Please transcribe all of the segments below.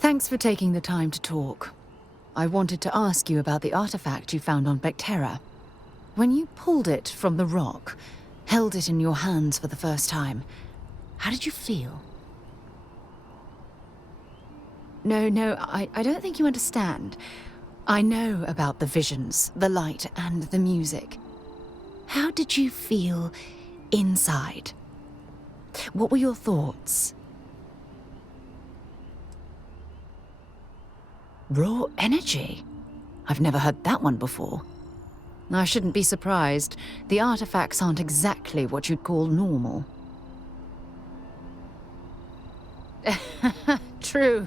Thanks for taking the time to talk. I wanted to ask you about the artifact you found on Bactera. When you pulled it from the rock, held it in your hands for the first time, how did you feel? No, I don't think you understand. I know about the visions, the light, and the music. How did you feel inside? What were your thoughts? Raw energy? I've never heard that one before. I shouldn't be surprised. The artifacts aren't exactly what you'd call normal. True.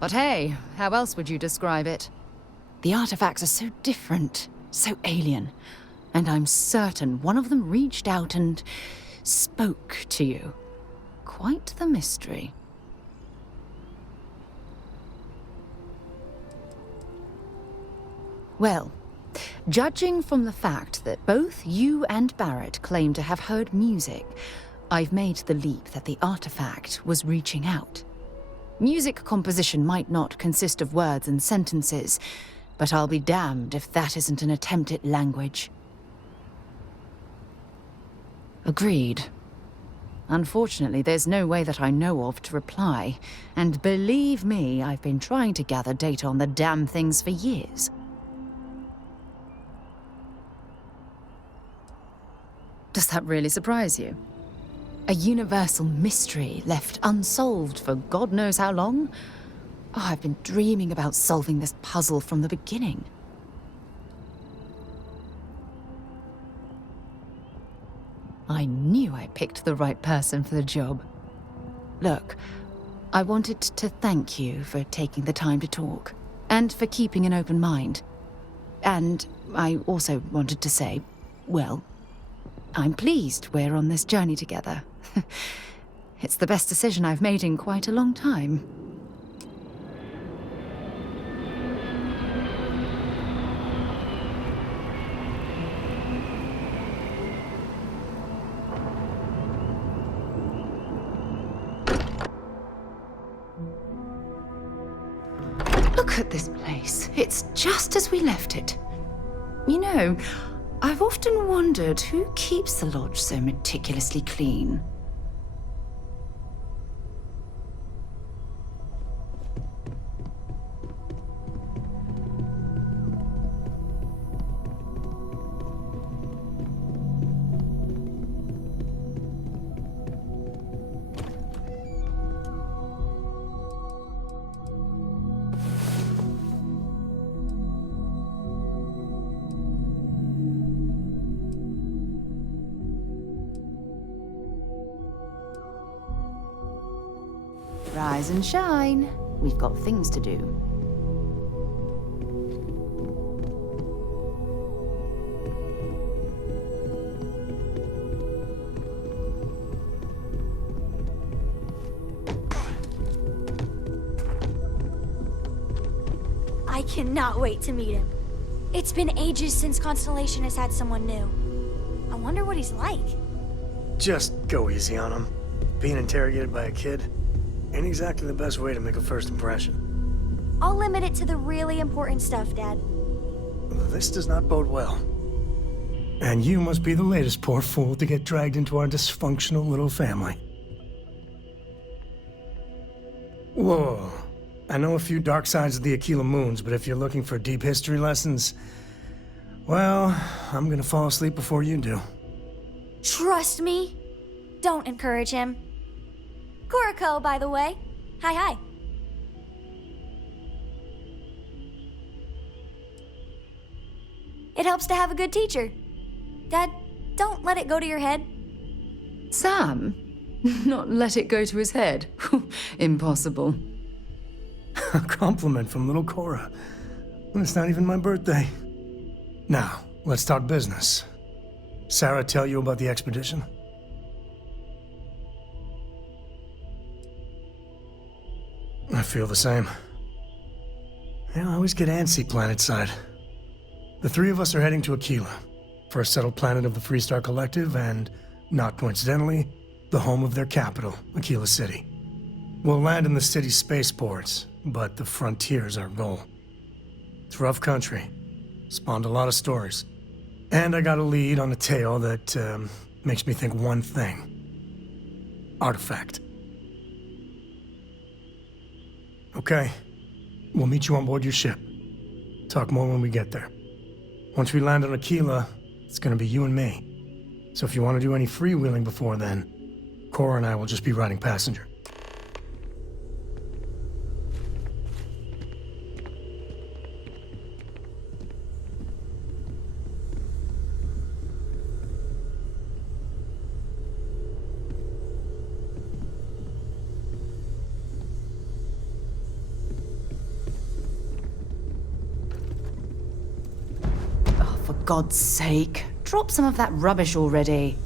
But hey, how else would you describe it? The artifacts are so different, so alien. And I'm certain one of them reached out and spoke to you. Quite the mystery. Well, judging from the fact that both you and Barrett claim to have heard music, I've made the leap that the artifact was reaching out. Music composition might not consist of words and sentences, but I'll be damned if that isn't an attempt at language. Agreed. Unfortunately, there's no way that I know of to reply, and believe me, I've been trying to gather data on the damn things for years. Does that really surprise you? A universal mystery left unsolved for God knows how long? Oh, I've been dreaming about solving this puzzle from the beginning. I knew I picked the right person for the job. Look, I wanted to thank you for taking the time to talk, and for keeping an open mind. And I also wanted to say, well, I'm pleased we're on this journey together. It's the best decision I've made in quite a long time. Look at this place. It's just as we left it. You know, I've often wondered who keeps the lodge so meticulously clean. Rise and shine. We've got things to do. I cannot wait to meet him. It's been ages since Constellation has had someone new. I wonder what he's like. Just go easy on him. Being interrogated by a kid ain't exactly the best way to make a first impression. I'll limit it to the really important stuff, Dad. This does not bode well. And you must be the latest poor fool to get dragged into our dysfunctional little family. Whoa. I know a few dark sides of the Aquila Moons, but if you're looking for deep history lessons, well, I'm gonna fall asleep before you do. Trust me. Don't encourage him. Kuriko, by the way. Hi. It helps to have a good teacher. Dad, don't let it go to your head. Sam? Not let it go to his head? Impossible. A compliment from little Cora. And it's not even my birthday. Now, let's talk business. Sarah tell you about the expedition? I feel the same. I always get antsy planetside. The three of us are heading to Aquila, first settled planet of the Freestar Collective and, not coincidentally, the home of their capital, Aquila City. We'll land in the city's spaceports, but the frontier's our goal. It's rough country. Spawned a lot of stories. And I got a lead on a tale that makes me think one thing. Artifact. Okay. We'll meet you on board your ship. Talk more when we get there. Once we land on Aquila, it's gonna be you and me. So if you want to do any freewheeling before then, Cora and I will just be riding passenger. For God's sake, drop some of that rubbish already.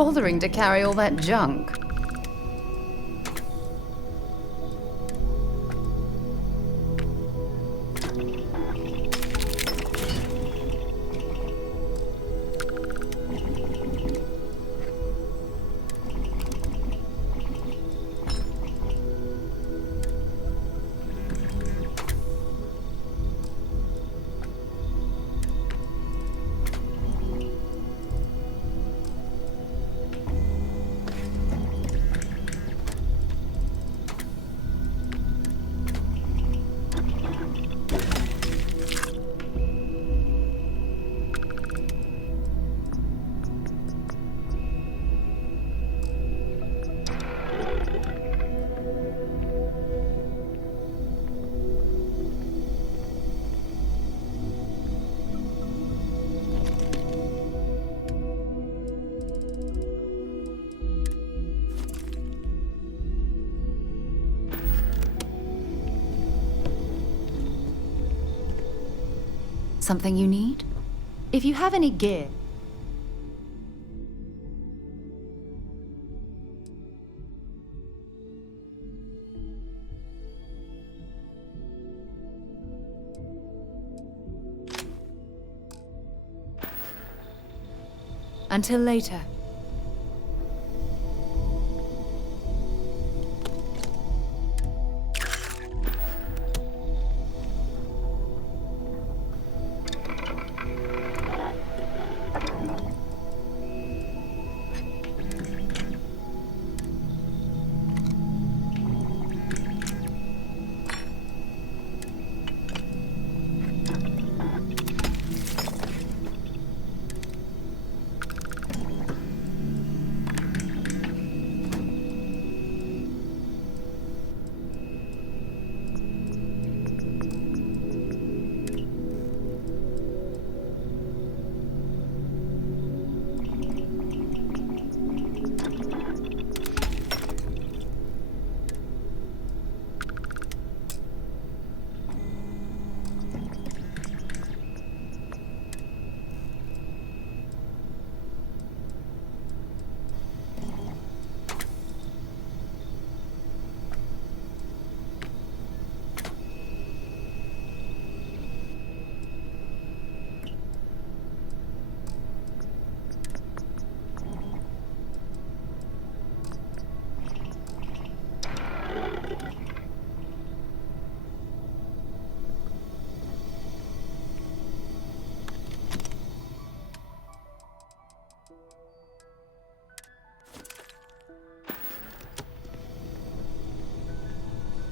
bothering to carry all that junk? Something you need? If you have any gear... Until later.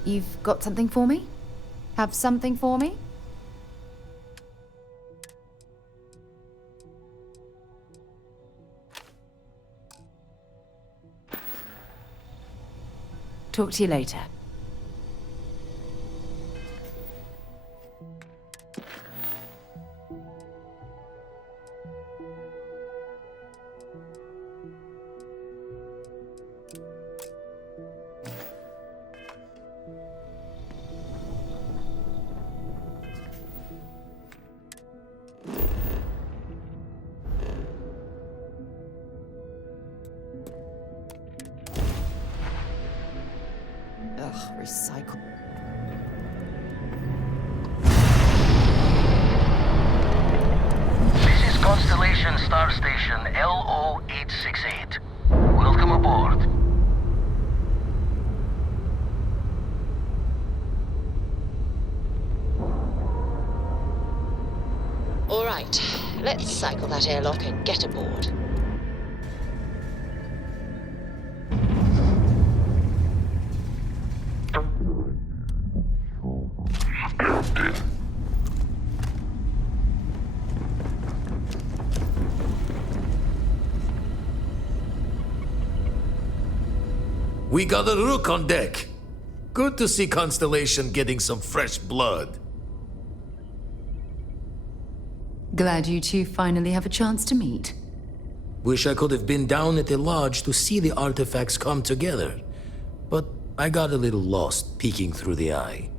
You've got something for me? Have something for me? Talk to you later. Ugh, recycle. This is Constellation Star Station LO-868. Welcome aboard. All right, let's cycle that airlock and get aboard. We got a rook on deck. Good to see Constellation getting some fresh blood. Glad you two finally have a chance to meet. Wish I could have been down at the lodge to see the artifacts come together. But I got a little lost peeking through the eye.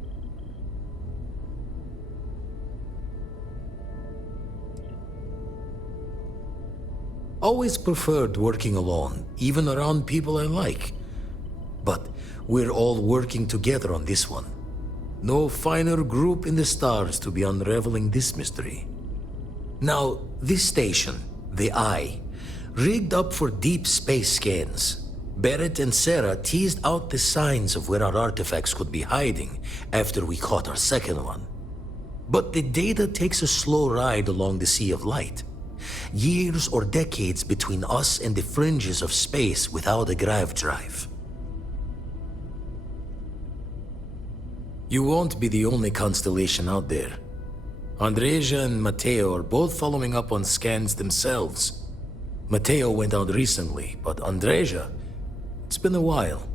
Always preferred working alone, even around people I like. But we're all working together on this one. No finer group in the stars to be unraveling this mystery. Now, this station, the Eye, rigged up for deep space scans. Barrett and Sarah teased out the signs of where our artifacts could be hiding after we caught our second one. But the data takes a slow ride along the Sea of Light. Years or decades between us and the fringes of space without a grav drive. You won't be the only constellation out there. Andreja and Matteo are both following up on scans themselves. Matteo went out recently, but Andreja, it's been a while.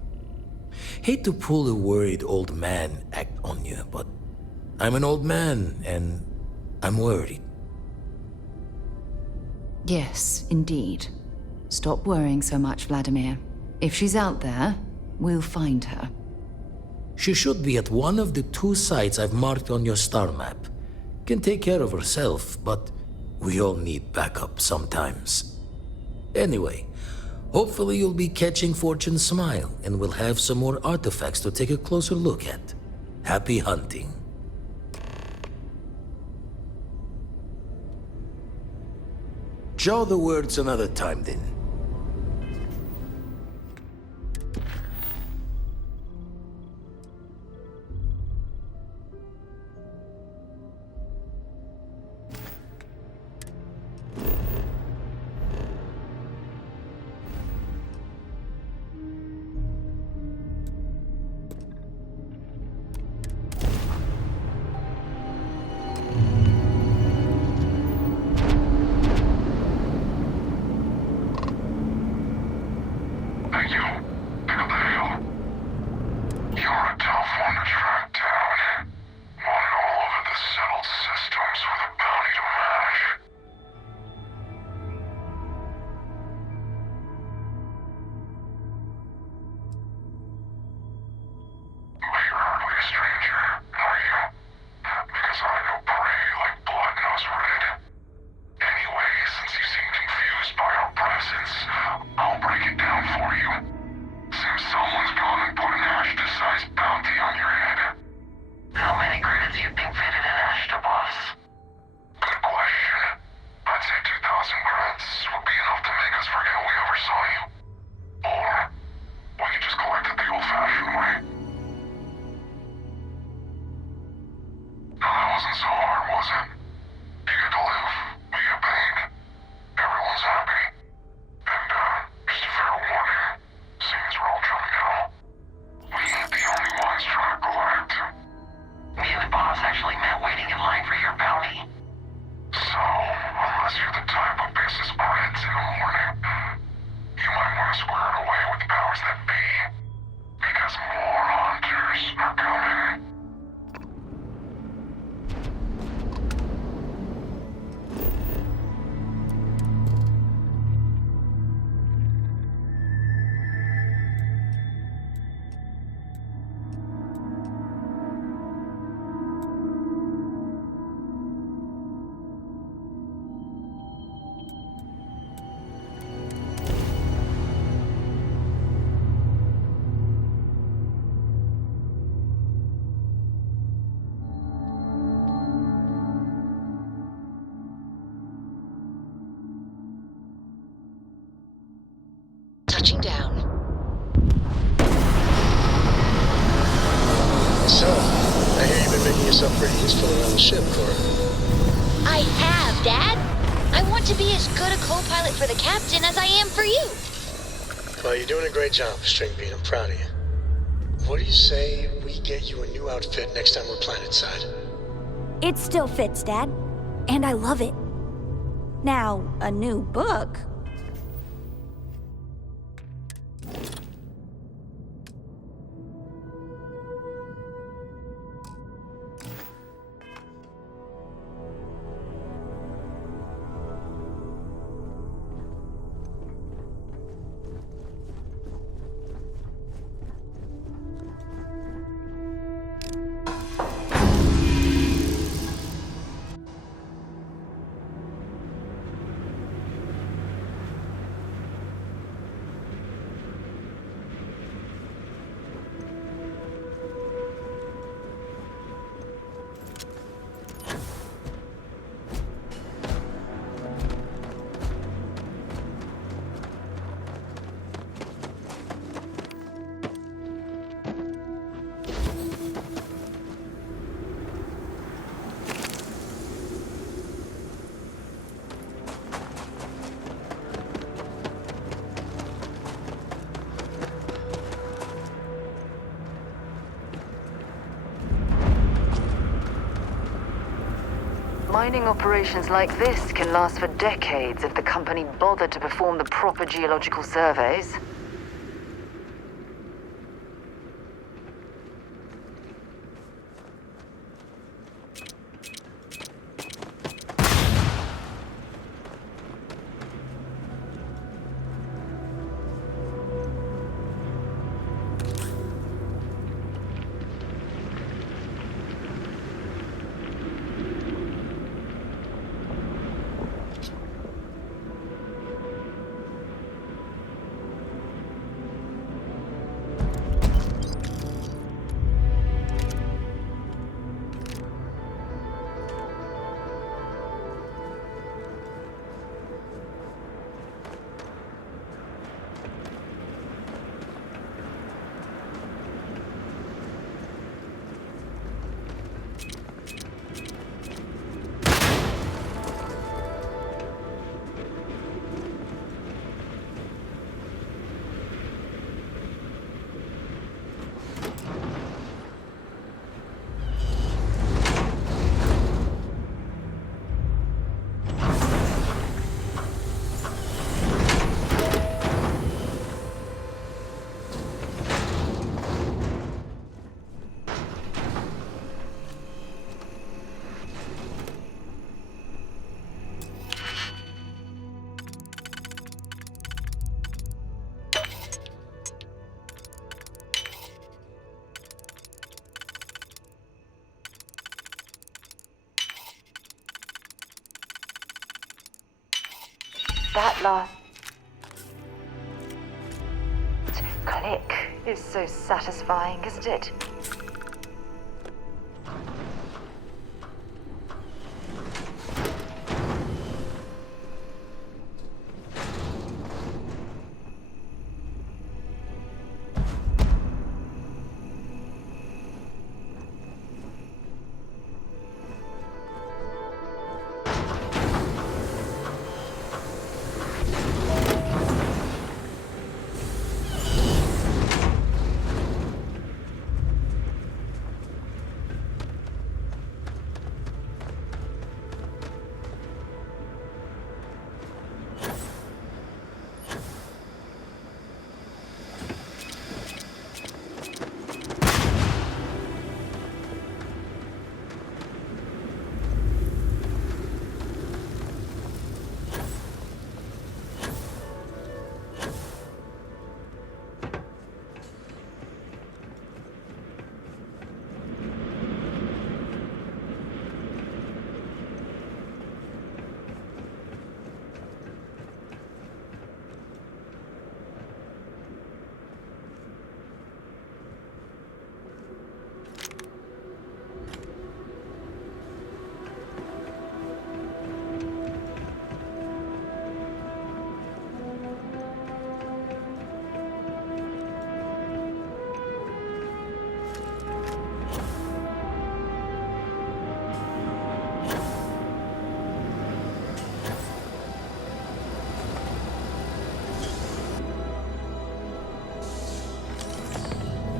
Hate to pull a worried old man act on you, but I'm an old man and I'm worried. Yes, indeed. Stop worrying so much, Vladimir. If she's out there, we'll find her. She should be at one of the 2 sites I've marked on your star map. Can take care of herself, but we all need backup sometimes. Anyway, hopefully you'll be catching Fortune's smile and we'll have some more artifacts to take a closer look at. Happy hunting. Jaw the words another time then. Touching down. So, I hear you've been making yourself pretty useful around the ship, Cora. I have, Dad. I want to be as good a co-pilot for the captain as I am for you. Well, you're doing a great job, Stringbean. I'm proud of you. What do you say we get you a new outfit next time we're planetside? It still fits, Dad. And I love it. Now, a new book. Mining operations like this can last for decades if the company bothered to perform the proper geological surveys. That last click is so satisfying, isn't it?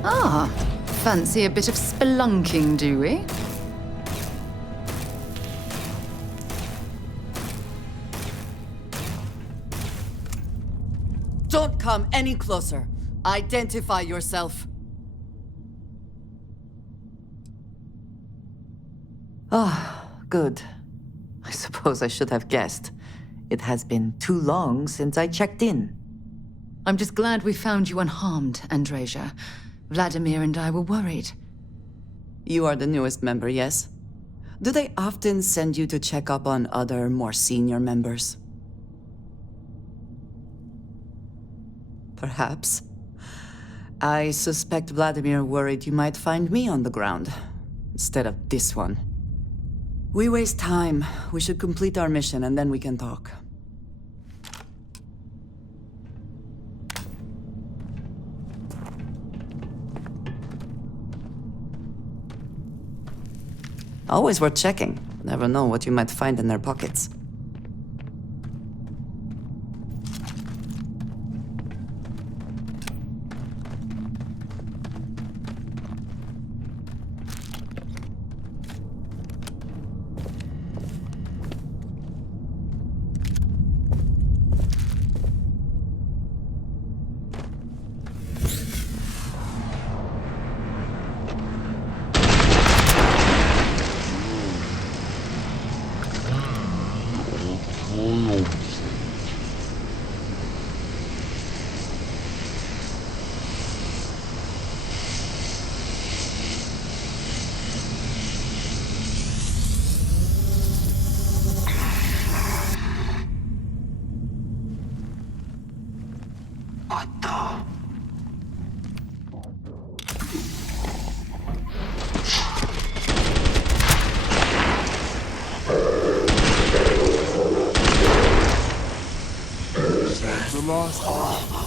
Ah, fancy a bit of spelunking, do we? Don't come any closer. Identify yourself. Ah, good. I suppose I should have guessed. It has been too long since I checked in. I'm just glad we found you unharmed, Andreja. Vladimir and I were worried. You are the newest member, yes? Do they often send you to check up on other, more senior members? Perhaps. I suspect Vladimir worried you might find me on the ground, instead of this one. We waste time. We should complete our mission and then we can talk. Always worth checking. Never know what you might find in their pockets. lost arm.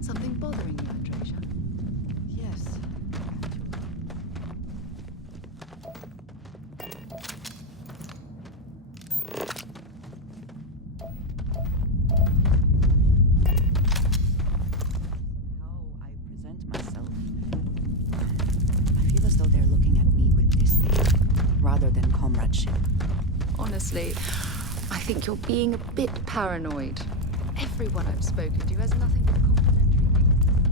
Something bothering you, Andresia? Yes. How I present myself. I feel as though they're looking at me with disdain, rather than comradeship. Honestly, I think you're being a bit paranoid. Everyone I've spoken to has nothing but complimentary things to say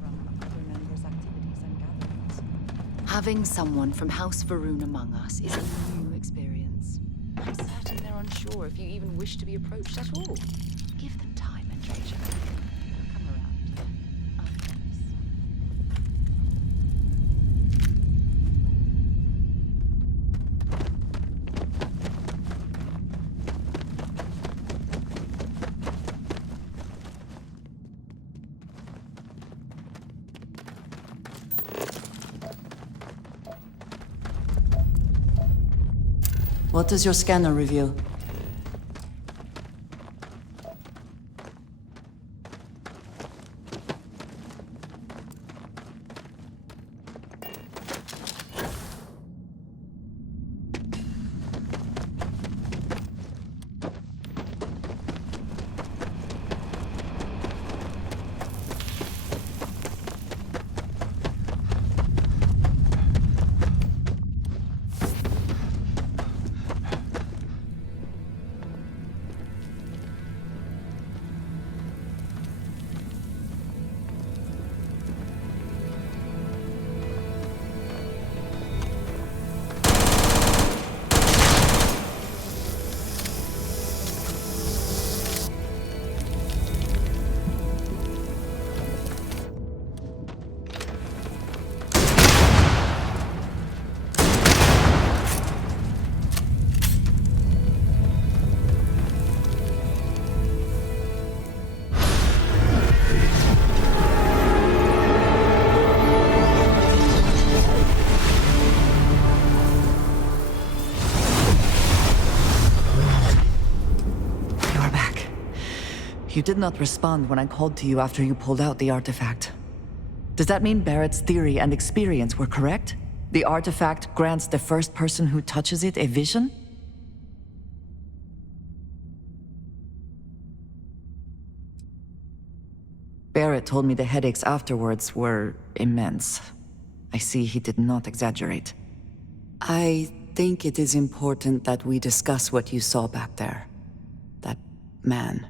From other members' activities and gatherings. Having someone from House Varun among us is a new experience. I'm certain they're unsure if you even wish to be approached at all. Give them time, Andresia. They'll come around. I promise. What does your scanner reveal? You did not respond when I called to you after you pulled out the artifact. Does that mean Barrett's theory and experience were correct? The artifact grants the first person who touches it a vision? Barrett told me the headaches afterwards were immense. I see he did not exaggerate. I think it is important that we discuss what you saw back there. That man.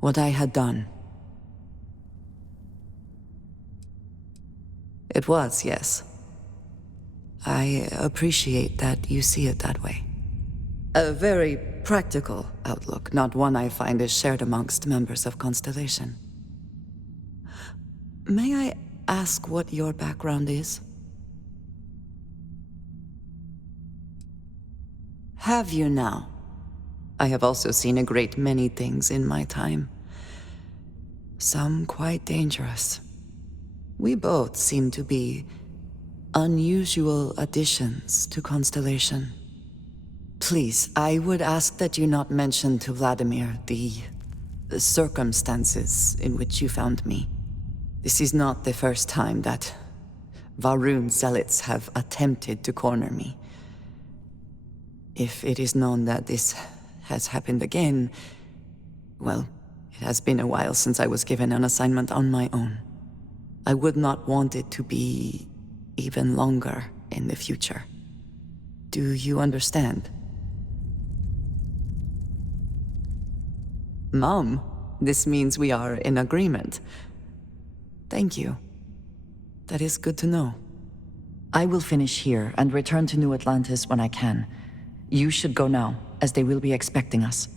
What I had done. It was, yes. I appreciate that you see it that way. A very practical outlook, not one I find is shared amongst members of Constellation. May I ask what your background is? Have you now? I have also seen a great many things in my time. Some quite dangerous. We both seem to be unusual additions to Constellation. Please, I would ask that you not mention to Vladimir the circumstances in which you found me. This is not the first time that Varun zealots have attempted to corner me. If it is known that this has happened again, well, it has been a while since I was given an assignment on my own. I would not want it to be even longer in the future. Do you understand? Mom, this means we are in agreement. Thank you. That is good to know. I will finish here and return to New Atlantis when I can. You should go now, as they will be expecting us.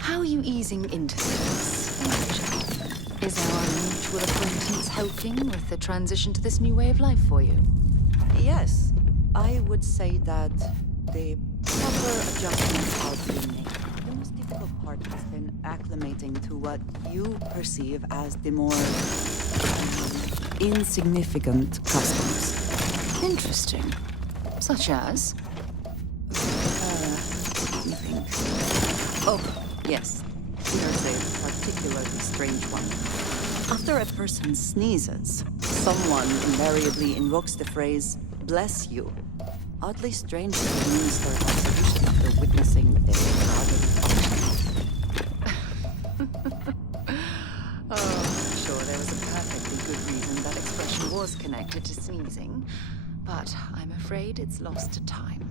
How are you easing into this, Elijah? Is our mutual acquaintance helping with the transition to this new way of life for you? Yes, I would say that the proper adjustments are being made. The most difficult part has been acclimating to what you perceive as the more insignificant customs. Interesting. Such as? Let me think. Oh, yes. Here's a particularly strange one. After a person sneezes, someone invariably invokes the phrase, "bless you." Oddly strange to administer absolution after witnessing a bodily function. Oh, I'm sure there was a perfectly good reason that expression was connected to sneezing, but I'm afraid it's lost to time.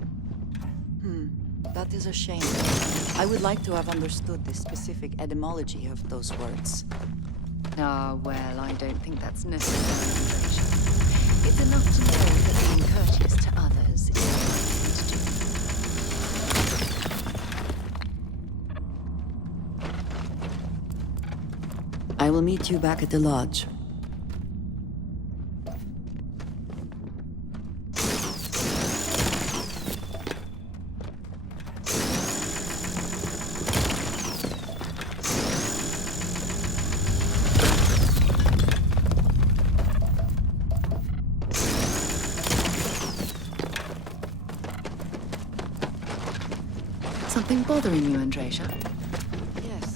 That is a shame. I would like to have understood the specific etymology of those words. Ah, well, I don't think that's necessary, Rachel. It's enough to know that being courteous to others is the right thing to do. I will meet you back at the lodge. Something bothering you, Andresia? Yes.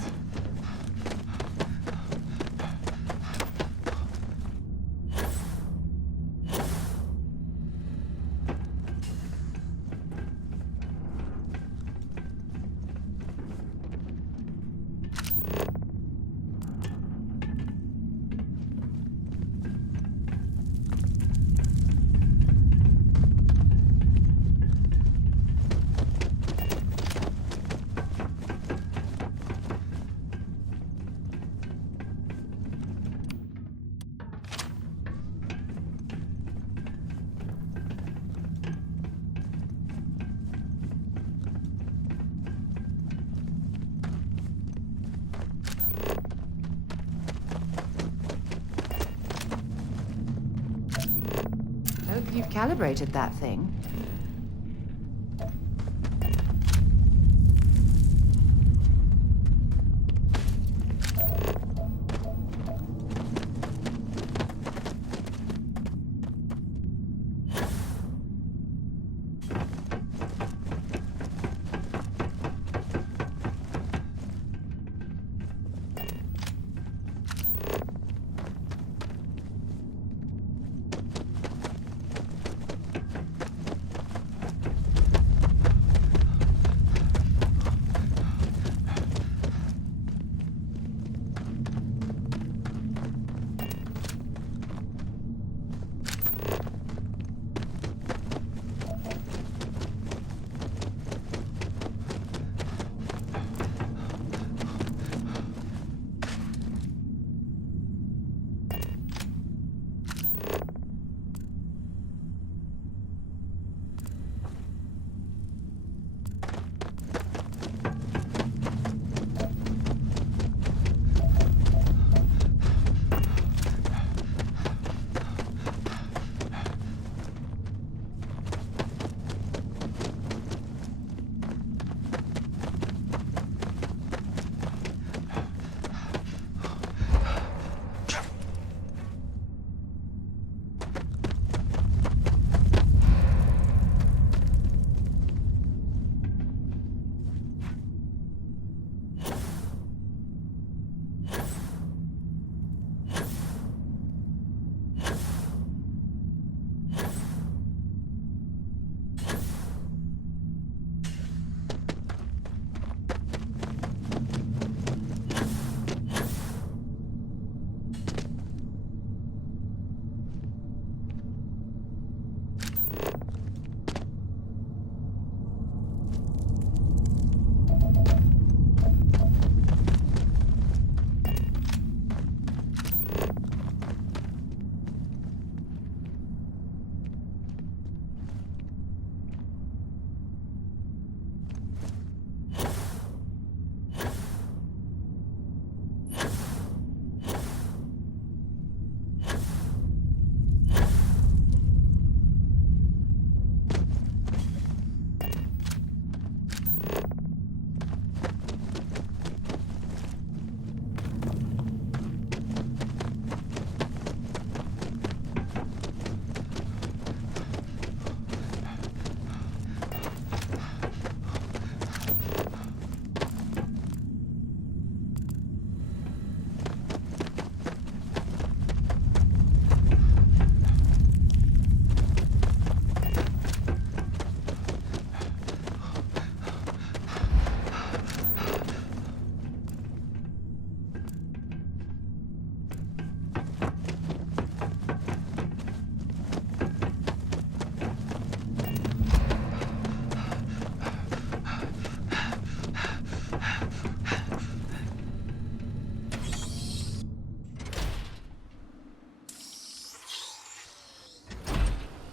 Hope you've calibrated that thing.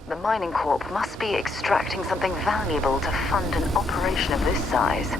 The mining corp must be extracting something valuable to fund an operation of this size.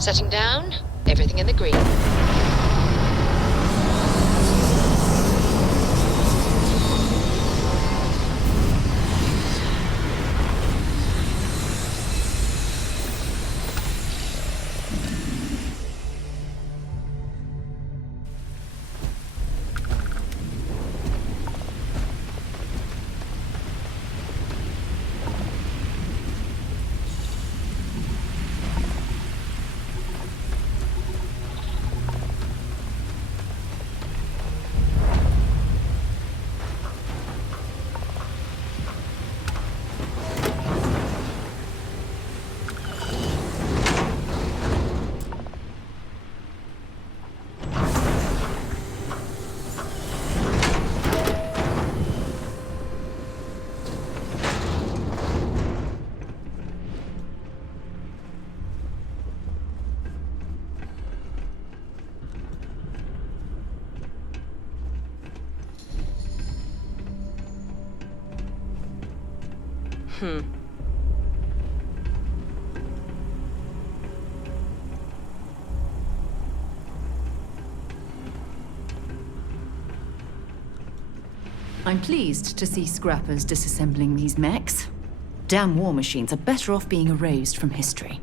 Setting down, everything in the green. I'm pleased to see scrappers disassembling these mechs. Damn war machines are better off being erased from history.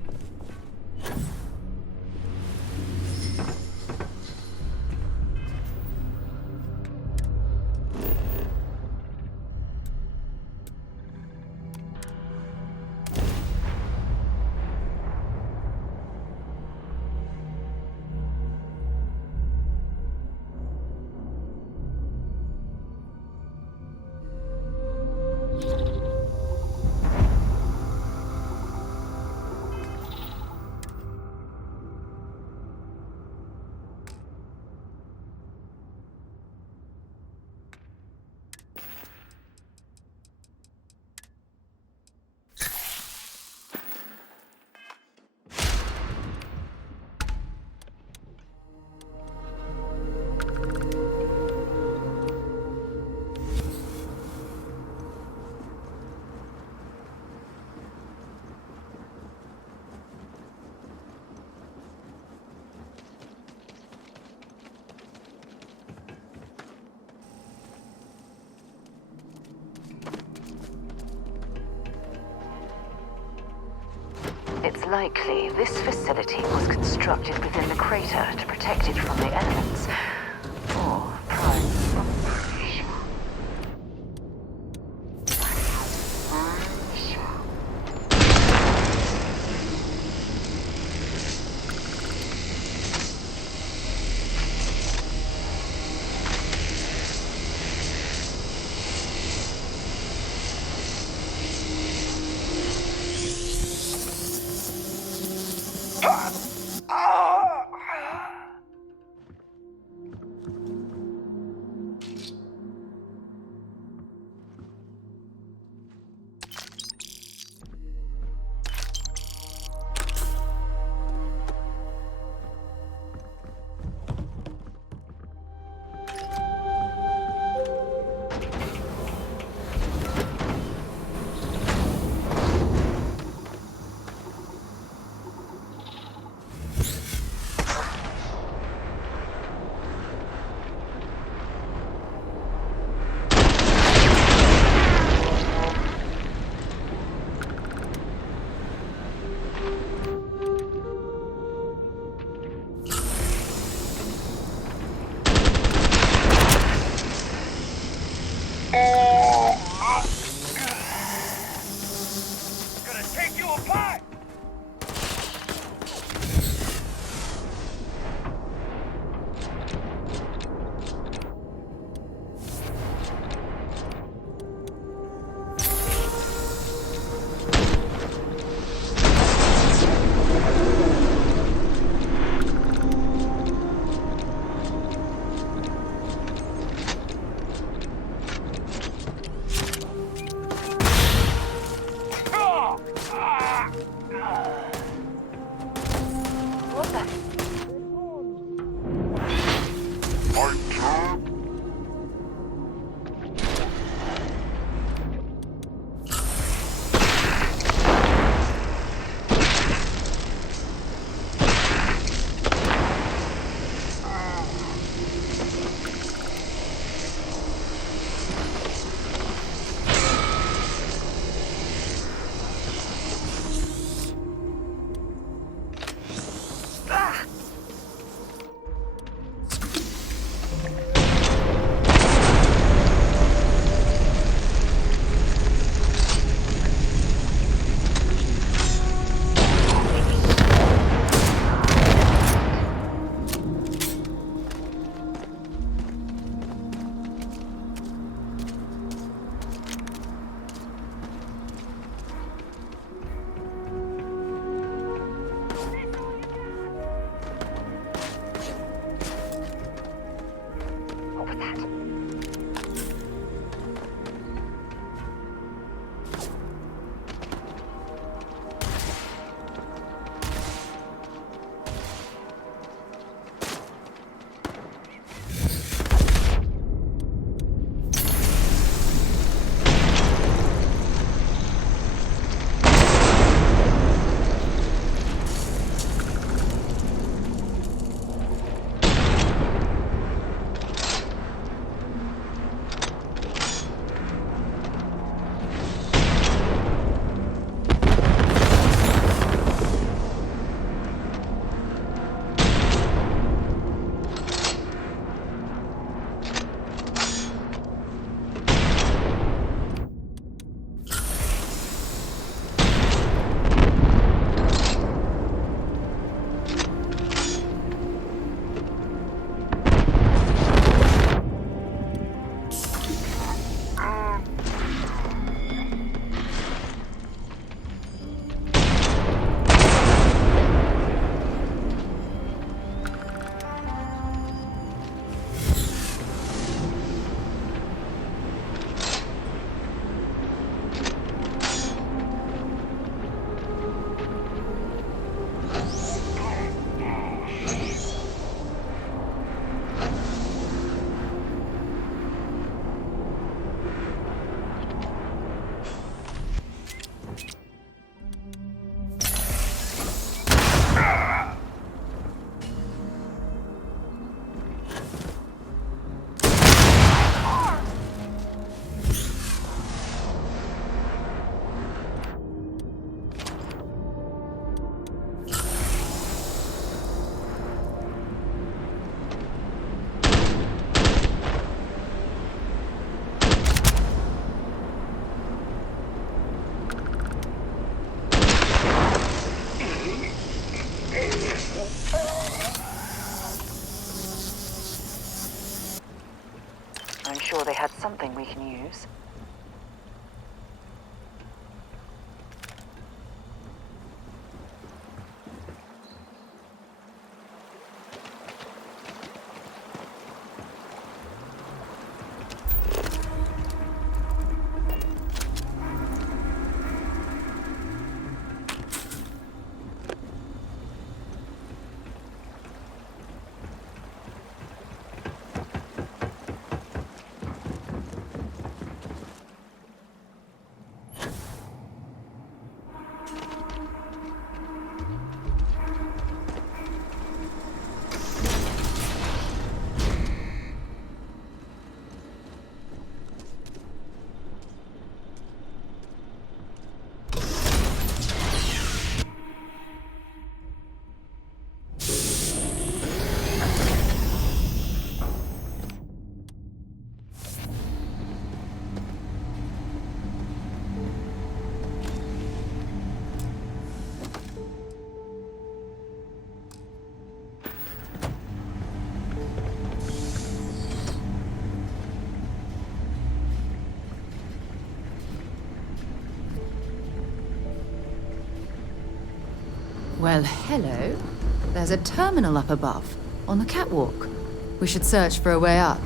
It's likely this facility was constructed within the crater to protect it from the elements. Or prime. I'm sure they had something we can use. Well, hello. There's a terminal up above, on the catwalk. We should search for a way up.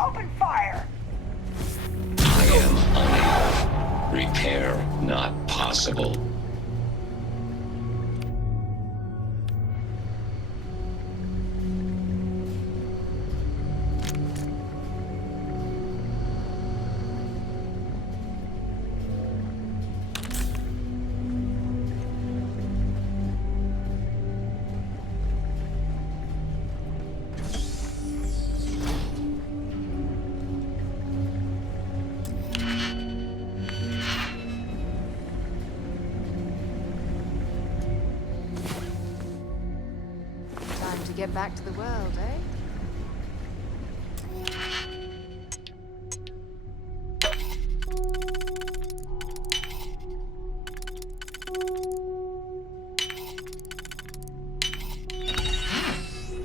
Open fire! I am unable. Repair not possible. Time to get back to the world, eh?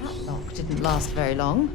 That lock didn't last very long.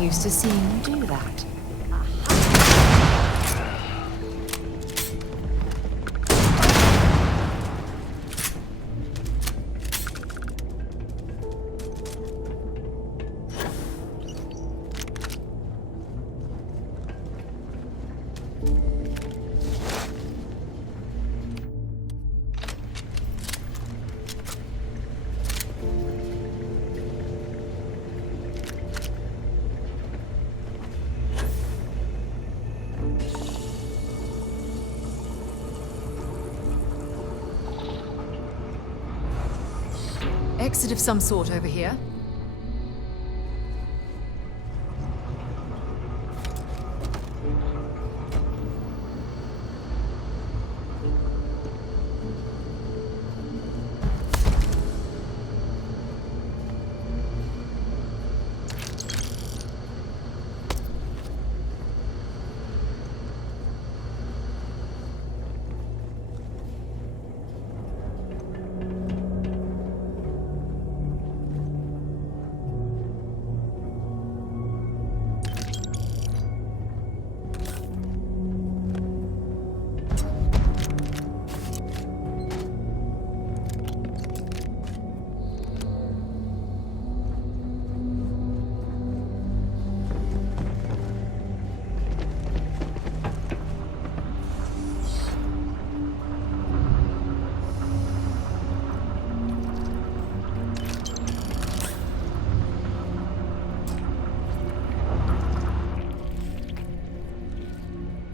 Used to seeing you do that. Exit of some sort over here.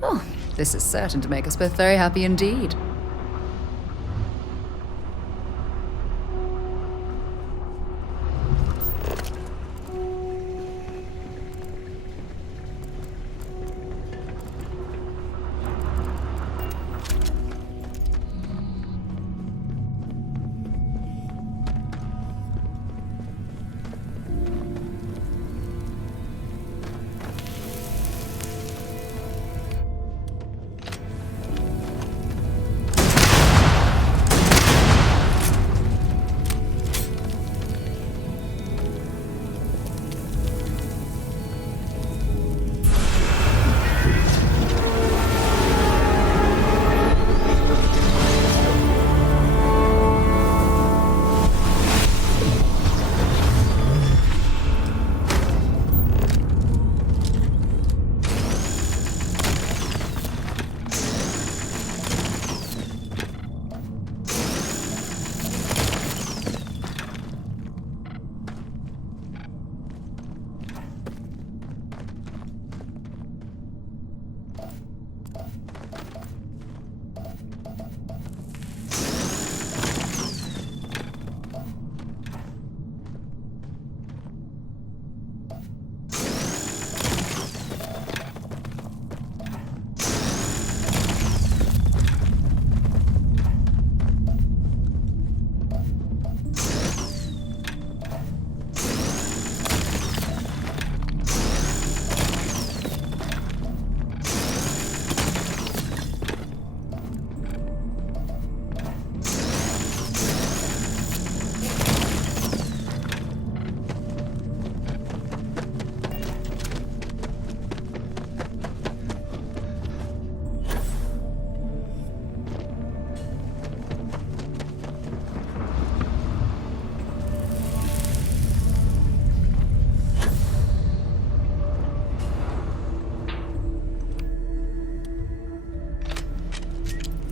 Oh, this is certain to make us both very happy indeed.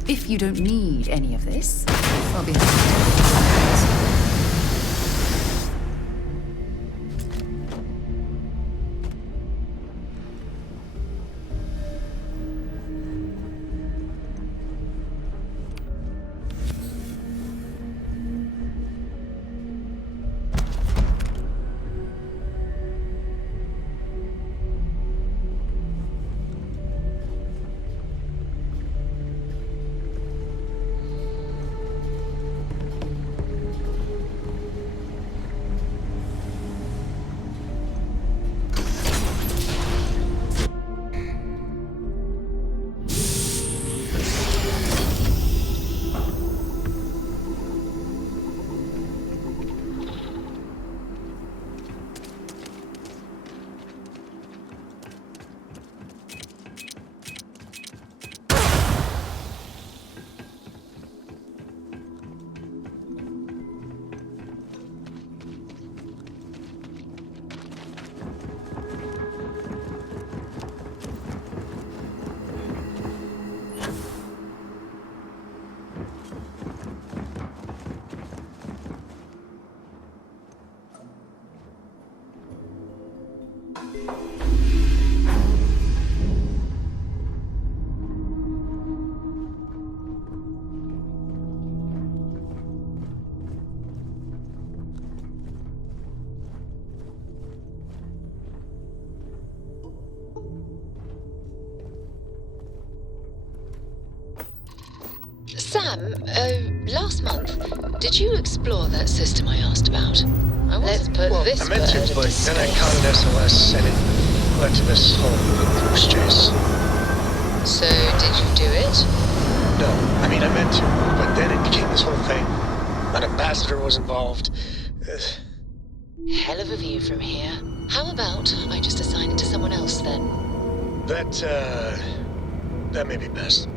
If you don't need any of this, I'll be happy to. Sam, last month, did you explore that system I asked about? Let's put this I meant to, bird but into then I space. caught an SOS and it led to this whole goose chase. So, did you do it? No, I mean, I meant to, but then it became this whole thing. An ambassador was involved. Hell of a view from here. How about I just assign it to someone else then? That may be best.